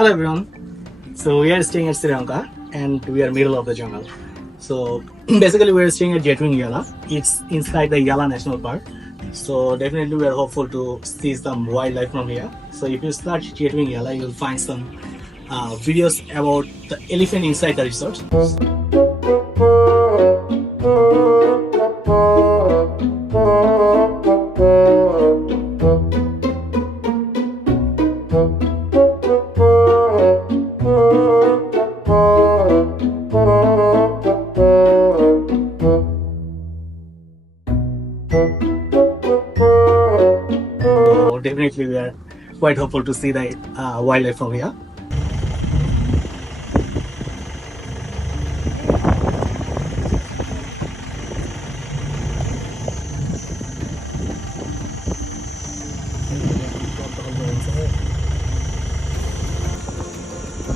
Hello everyone. So we are staying at Sri Lanka and we are middle of the jungle. So basically we are staying at Jetwing Yala. It's inside the Yala National Park. So definitely we are hopeful to see some wildlife from here. So if you search Jetwing Yala, you will find some videos about the elephant inside the resort. So definitely we are quite hopeful to see the wildlife from here.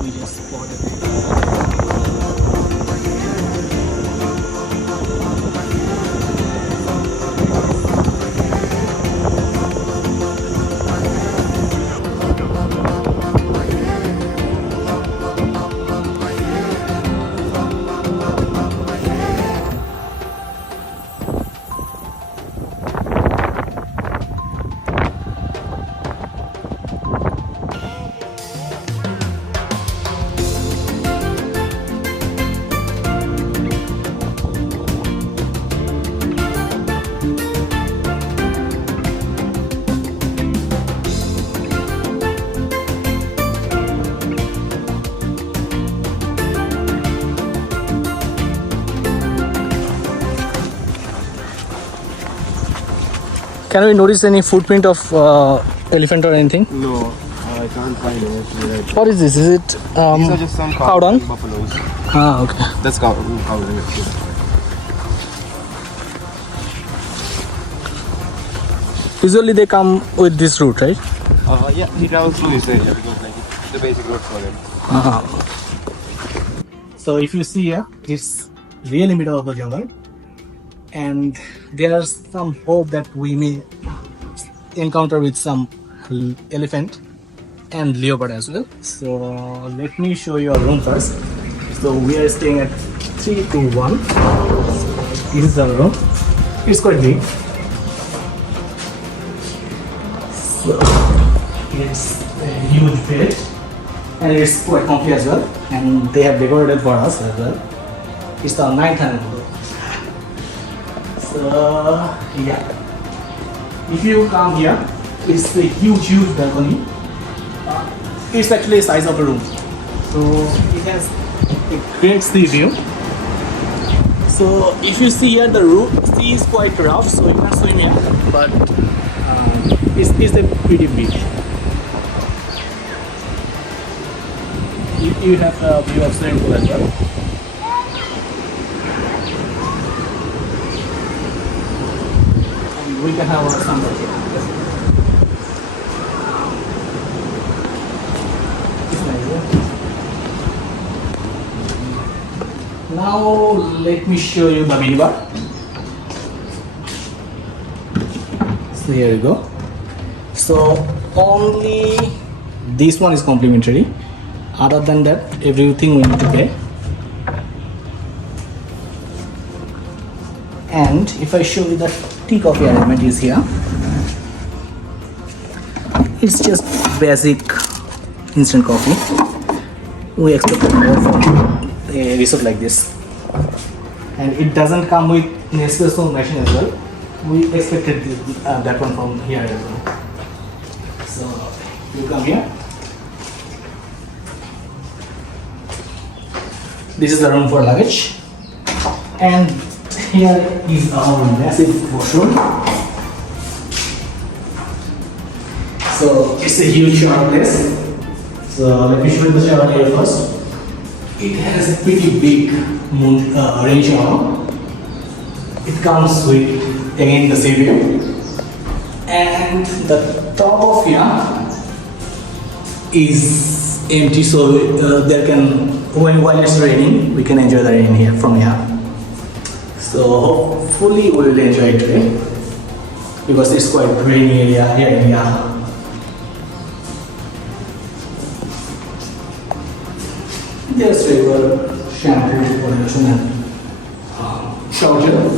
We just spotted it. Can we notice any footprint of elephant or anything? No, I can't find it. What is this? Is it These are just some cow dung? buffaloes. Ah, okay. That's cow dung. Usually they come with this route, right? Yeah, he travels through this area because like it's the basic road for them. So if you see here, it's really middle of the jungle, and there's some hope that we may encounter with some elephant and leopard as well. So let me show you our room first. So we are staying at 321. This is our room. It's quite big. So it's a huge bed and it's quite comfy as well, and they have decorated for us as well. It's the 9th. So yeah, if you come here, it's a huge balcony. It's actually the size of a room, so it has a great sea view. So if you see here, the sea is quite rough, so you can swim here, but it's a pretty big. You have a view of swimming pool as well. We can have our sunset here. Now let me show you the minibar. So here you go. So only this one is complimentary. Other than that, everything we need to pay. And if I show you the tea coffee arrangement is here. It's just basic instant coffee. We expect more from a resort like this, and it doesn't come with Nespresso machine as well. We expected that one from here as well. So you come here. This is the room for luggage, and here is our massive washroom. So it's a huge shower place. So let me show you the shower here first. It has a pretty big rain shower. It comes with again the sea view, and the top of here is empty, so there can, while it's raining, we can enjoy the rain here from here. So hopefully we will enjoy it today because it's quite rainy area here in Yala. There's regular shampoo, body lotion, and shower gel.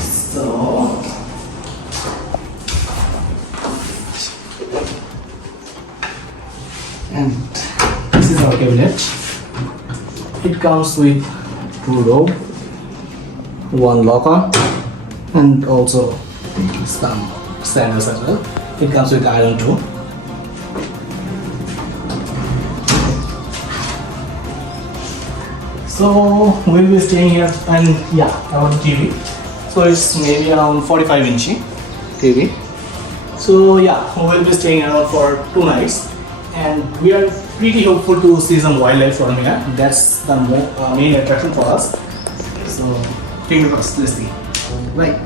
So, and this is our cabinet. It comes with 2 robe, 1 locker, and also some sandals as well. It comes with iron too. So we'll be staying here, and yeah, our TV. So it's maybe around 45 inch TV. So yeah, we'll be staying around for 2 nights, and we are pretty hopeful to see some wildlife from here. That's the main attraction for us. So fingers crossed. Let's see. Right.